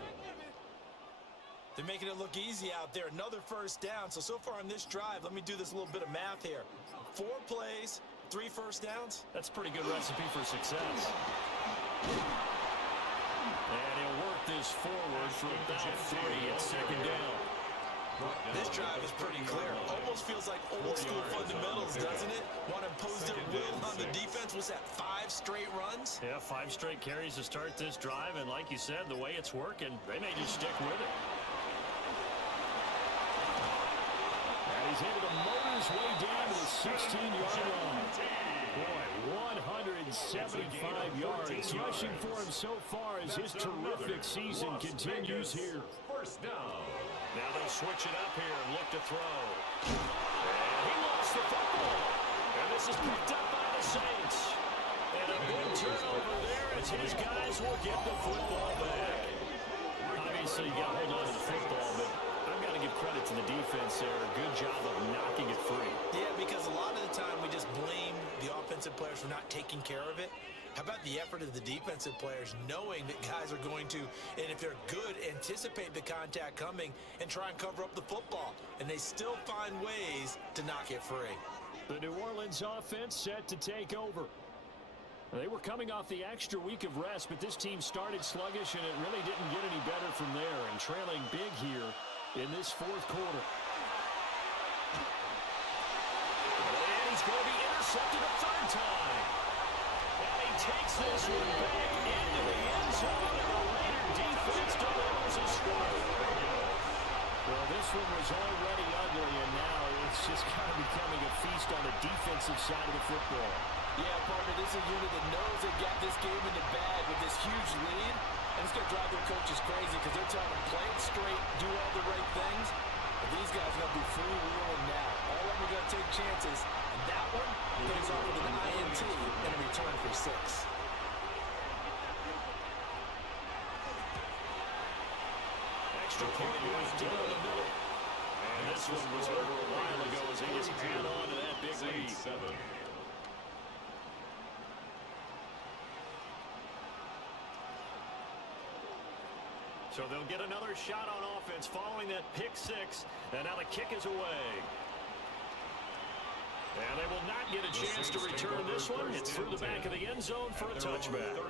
They're making it look easy out there. Another first down. So far on this drive, let me do this little bit of math here. 4 plays, 3 first downs. That's a pretty good recipe for success. And he'll work this forward for about 3 at second down. This drive is pretty clear. Almost feels like old school fundamentals, doesn't it? Want to impose their will on the defense. Was that 5 straight runs? Yeah, 5 straight carries to start this drive. And like you said, the way it's working, they may just stick with it. He's able to motor his way down to the 16-yard line. Boy, 175 yards rushing for him so far as his terrific season continues here. First down. Now they'll switch it up here and look to throw. And he lost the football. And this is picked up by the Saints. And a big turnover there as his guys will get the football back. Obviously, you got to hold on to the football, but I've got to give credit to the defense there. Good job of knocking it free. Yeah, because a lot of the time we just blame the offensive players for not taking care of it. How about the effort of the defensive players knowing that guys are going to, and if they're good, anticipate the contact coming and try and cover up the football. And they still find ways to knock it free. The New Orleans offense set to take over. They were coming off the extra week of rest, but this team started sluggish, and it really didn't get any better from there, and trailing big here in this fourth quarter. And he's going to be intercepted a third time. And he takes this one back into the end zone, and the Raider defense delivers a score. Well, this one was already ugly, and now it's just kind of becoming a feast on the defensive side of the football. Yeah, partner, this is a unit that knows they got this game in the bag with this huge lead. And it's going to drive their coaches crazy because they're telling them play it straight, do all the right things. But these guys are going to be freewheeling now. All of them are going to take chances. And that one pays off with an INT and a return for 6. Extra point was down the middle. And this one was over a while ago as he just held on to that big lead. 7. So they'll get another shot on offense following that pick 6. And now the kick is away. And they will not get a chance to return this one. It's through the back of the end zone for a touchback.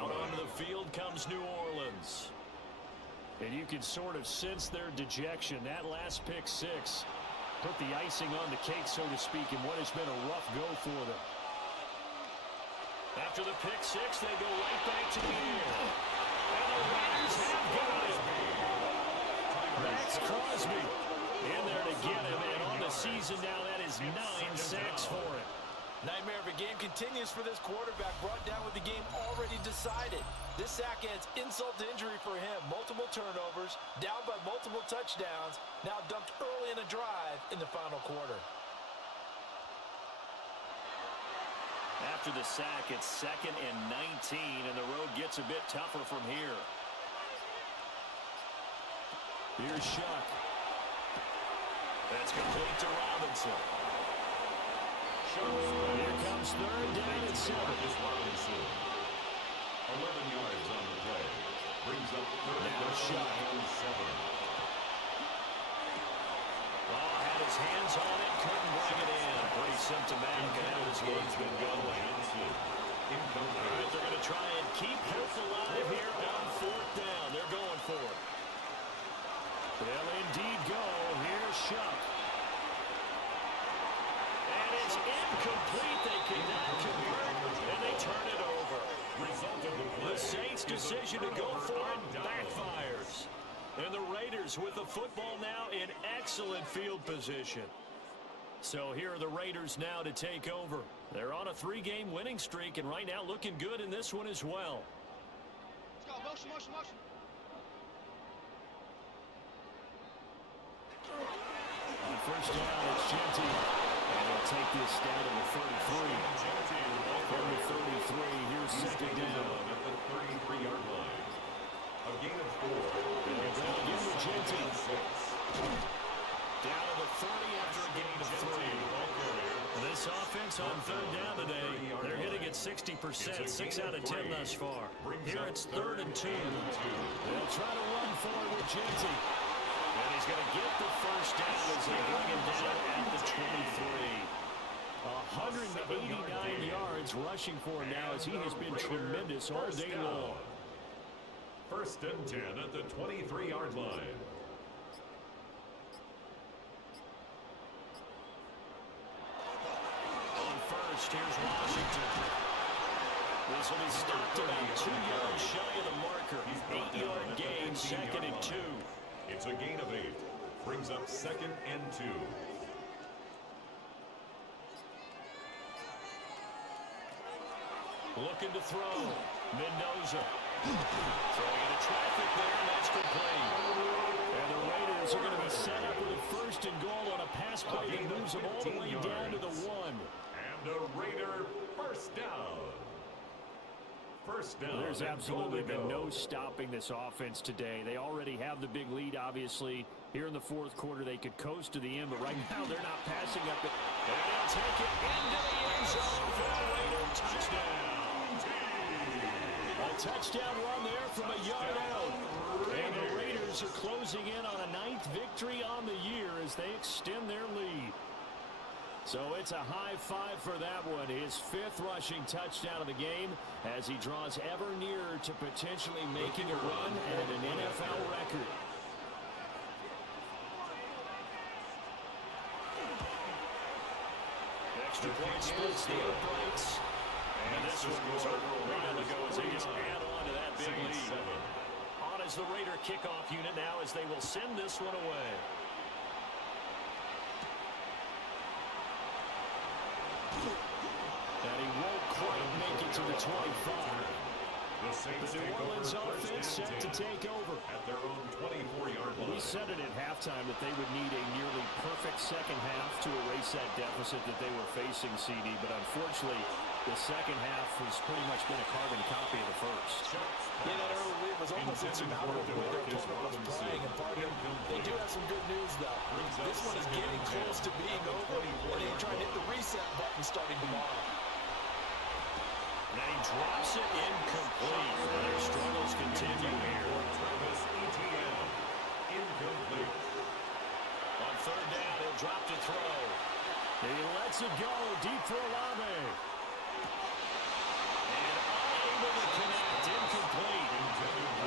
Out onto the field comes New Orleans. And you can sort of sense their dejection. That last pick 6 put the icing on the cake, so to speak, in what has been a rough go for them. After the pick 6, they go right back to the air. And the Raiders have got him. Max Crosby in there to get him. And on the season now, that is 9 sacks for him. Nightmare of a game continues for this quarterback, brought down with the game already decided. This sack adds insult to injury for him. Multiple turnovers, down by multiple touchdowns, now dumped early in a drive in the final quarter. After the sack, it's 2nd and 19, and the road gets a bit tougher from here. Here's Shuck. That's complete to Robinson. Here comes 3rd down and 7. 11 yards on the play. Brings up 3rd and 7. Oh, had his hands on it, couldn't bring it in. Pretty symptomatic of how this game's been going. All right, they're going to try and keep hope alive here on 4th down. They're going for it. They'll indeed go. Here's Shuck. And it's incomplete. They cannot convert, and they turn it over. The Saints' decision to go for it backfires. And the Raiders with the football now in excellent field position. So here are the Raiders now to take over. They're on a 3-game winning streak, and right now looking good in this one as well. Let's go. Motion, motion, motion. first down. It's Jeanty. And he'll take this down to the 33. From the 33, here's second down. At the 33-yard line. A gain of 4. They'll give it Jeanty. Down to the 30 after a gain of 3. This offense on third down today, they're hitting it 60%, 6 out of 10 thus far. Here it's 3rd and 2. They'll try to run forward with Jeanty. And he's going to get the first down as they bring him down at the 23. 189 yards rushing for him now as he has been tremendous all day long. 1st and 10 at the 23-yard line. On first, here's Washington. This will be stopped about 2 yards shy of the marker. 8-yard gain, 2nd and 2. It's a gain of 8. Brings up 2nd and 2. Looking to throw. Mendoza. Throwing into traffic there, and that's complete. And the Raiders are going to be set up with a 1st and goal on a pass play that moves them all the way down to the 1. And a Raider first down. First down. There's absolutely been no stopping this offense today. They already have the big lead, obviously. Here in the 4th quarter, they could coast to the end, but right now they're not passing up it. And they'll take it into the end zone for a Raider touchdown. A touchdown run there from a yard out. And the Raiders are closing in on a 9th victory on the year as they extend their lead. So it's a high 5 for that one. His 5th rushing touchdown of the game as he draws ever nearer to potentially making a run at an NFL record. Extra point splits the uprights. And this one goes over a while ago as they just add on to that big lead. On is the Raider kickoff unit now as they will send this one away. And he won't quite make it to the 25. The New Orleans offense set to take over. At their own 24-yard line. We said it at halftime that they would need a nearly perfect second half to erase that deficit that they were facing, CD. But unfortunately, the second half has pretty much been a carbon copy of the first. Yeah, that early lead was almost insurmountable the way their opponent was playing. And partner, they do have some good news, though. This one is getting close to being over, and they try to hit the reset button starting tomorrow. And he drops it incomplete. Their struggles continue here. Incomplete. On 3rd down, he'll drop to throw. He lets it go deep for Olave. And unable to connect. Incomplete.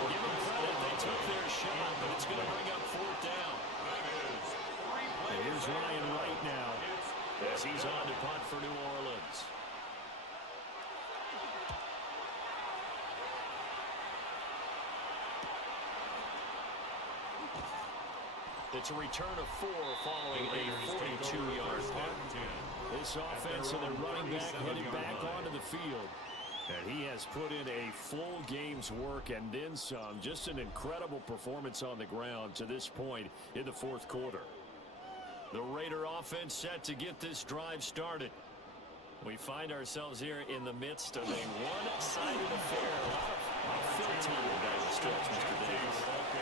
Give them credit. They took their shot, but it's going to bring up 4th down. And here's Ryan Wright now as he's on to punt for New Orleans. It's a return of 4 following a 42-yard punt. This offense and their running back headed back onto the field. And he has put in a full game's work and then some. Just an incredible performance on the ground to this point in the 4th quarter. The Raider offense set to get this drive started. We find ourselves here in the midst of a one-sided affair. A lot of field time down the stretch, Mr. Davis.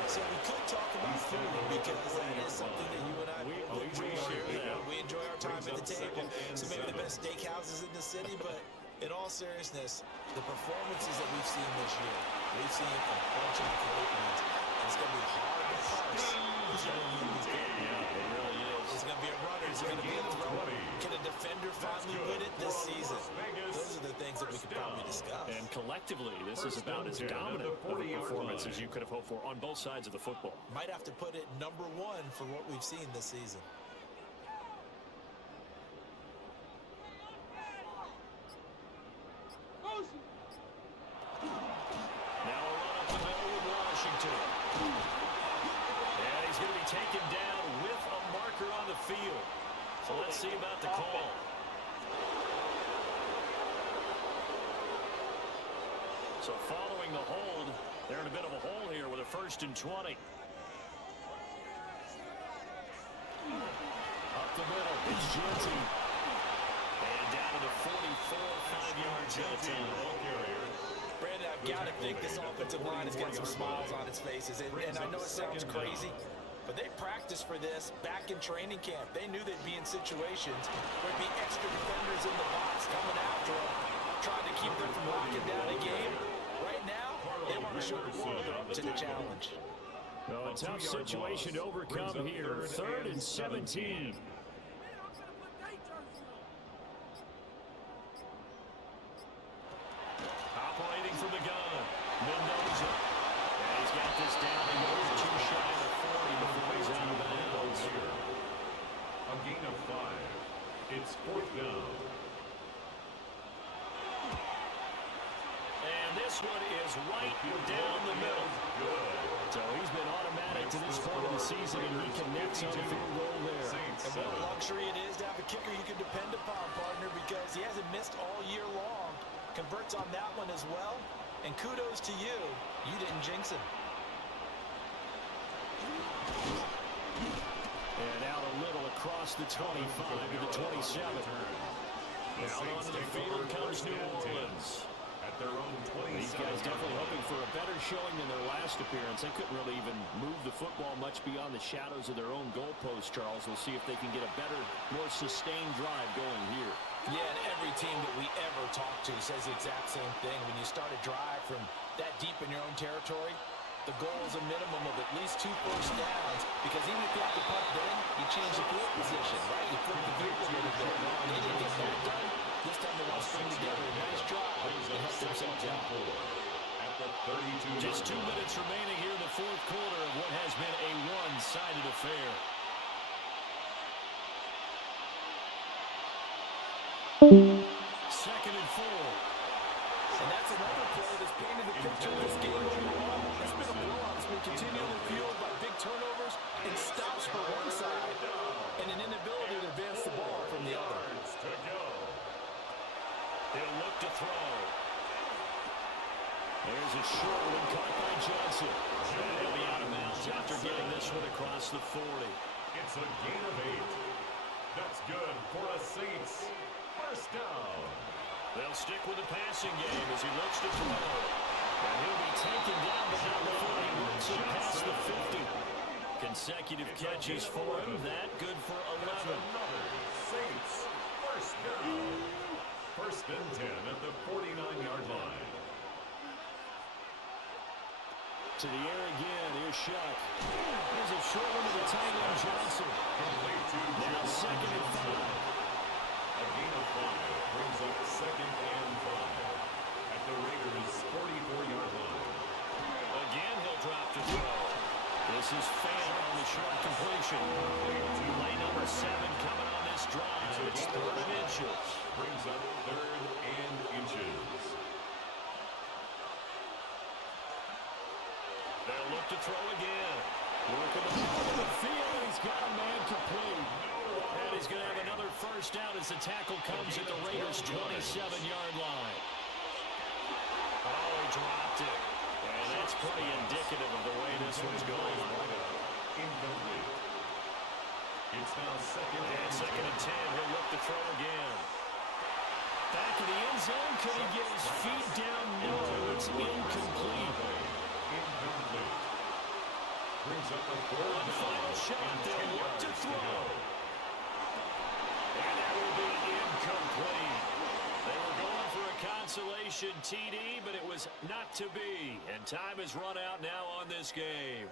So we could talk about food because that is something that you and I we enjoy our time at the table. So maybe the best steakhouses in the city, but in all seriousness, the performances that we've seen this year, we've seen a bunch of great ones. It's going to be hard to parse. Yeah, it really is. It's going to be a runner. It's going to be a thrower. Can a defender finally win it this season? Those are the things that we could probably discuss. And collectively, this is about as dominant of a performance as you could have hoped for on both sides of the football. Might have to put it #1 for what we've seen this season. Now a run up the middle with Washington. And he's going to be taken down with a marker on the field. So let's see about the call. So following the hold, they're in a bit of a hole here with a 1st and 20. It's Jeanty. And down to the 44, 5 yards out of time. Brandon, I've got to think this offensive line has got some smiles on its faces. And I know it sounds crazy, but they practiced for this back in training camp. They knew they'd be in situations where there'd be extra defenders in the box coming after them, trying to keep them from locking down a game. Right now, they want to show the world they're up to the challenge. Well, a tough situation to overcome here. 3rd and 17. Operating from the gun, Mendoza. And he's got this down. He goes too shy of the 40 before he's out of bounds. A gain of 5. It's 4th down. And this one is right down the middle. So he's been automatic to this point of the season, and he connects on the field goal there. And what a luxury it is to have a kicker you can depend upon, partner, because he hasn't missed all year long. Converts on that one as well. And kudos to you. You didn't jinx him. And out a little across the 25 to the 27. Out onto the field comes New Orleans. At their own 27. These guys definitely hoping for a better showing than their last appearance. They couldn't really even move the football much beyond the shadows of their own goalpost, Charles. We'll see if they can get a better, more sustained drive going here. Yeah, and every team that we ever talk to says the exact same thing. When you start a drive from that deep in your own territory, the goal is a minimum of at least 2 first downs, because even if you have to punt then, you change the field position, right? You flip the field a little bit. And they didn't get that done. This time they want to string together a nice drive and help themselves out. At the 32. Just 2 minutes remaining here in the 4th quarter of what has been a one-sided affair. Second and 4. And that's another play that's painted the picture of this game overall. It's been a blowout. It's been continually fueled by big turnovers and stops for one side and an inability to advance the ball from the other. He'll look to throw. There's a short one caught by Johnson. And he'll be out of bounds after getting this one across the 40. It's a gain of 8. That's good for a Saints first down. They'll stick with the passing game as he looks to throw. And he'll be taken down, but not before he works it past the 50. Consecutive catches for him. That good for 11. Another Saints first down. 1st and 10 at the 49-yard line. To the air again. Here's Shuck. Here's a short one to the tight end, Johnson. Now 2nd and 5. A gain of 5 brings up 2nd and 5 at the Raiders' 44-yard line. Again, he'll drop to throw. This is Fan on the short completion. Play number 7 coming on this drive. It's 3rd and inches. Brings up 3rd and inches. They'll look to throw again. Working the middle of the field. He's got a man complete. And he's going to have another first down as the tackle comes at the Raiders' 27-yard line. Oh, he dropped it. And that's pretty indicative of the way this one's going. Incomplete. It's now 2nd and 10. He'll look to throw again. Back in the end zone. Can he get his feet down? No, it's incomplete. Incomplete. Brings up the 4th One final shot. They'll look to throw. And that will be incomplete. They were going for a consolation TD, but it was not to be. And time has run out now on this game.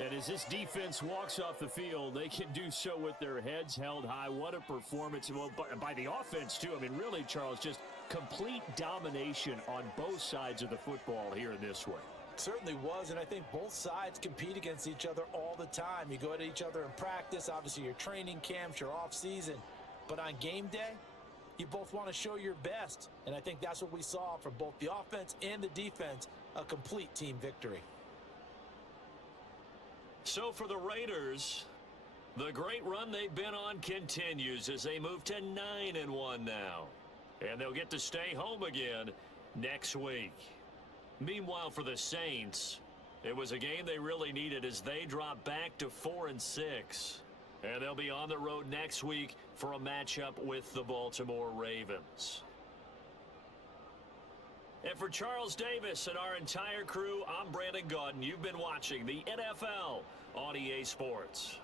And as this defense walks off the field, they can do so with their heads held high. What a performance. Well, by the offense, too. I mean, really, Charles, just complete domination on both sides of the football here in this one. Certainly was, and I think both sides compete against each other all the time. You go at each other in practice, obviously your training camps, your off-season. But on game day, you both want to show your best. And I think that's what we saw from both the offense and the defense, a complete team victory. So for the Raiders, the great run they've been on continues as they move to 9-1 now. And they'll get to stay home again next week. Meanwhile, for the Saints, it was a game they really needed as they drop back to 4-6. And they'll be on the road next week for a matchup with the Baltimore Ravens. And for Charles Davis and our entire crew, I'm Brandon Gaudin. You've been watching the NFL on EA Sports.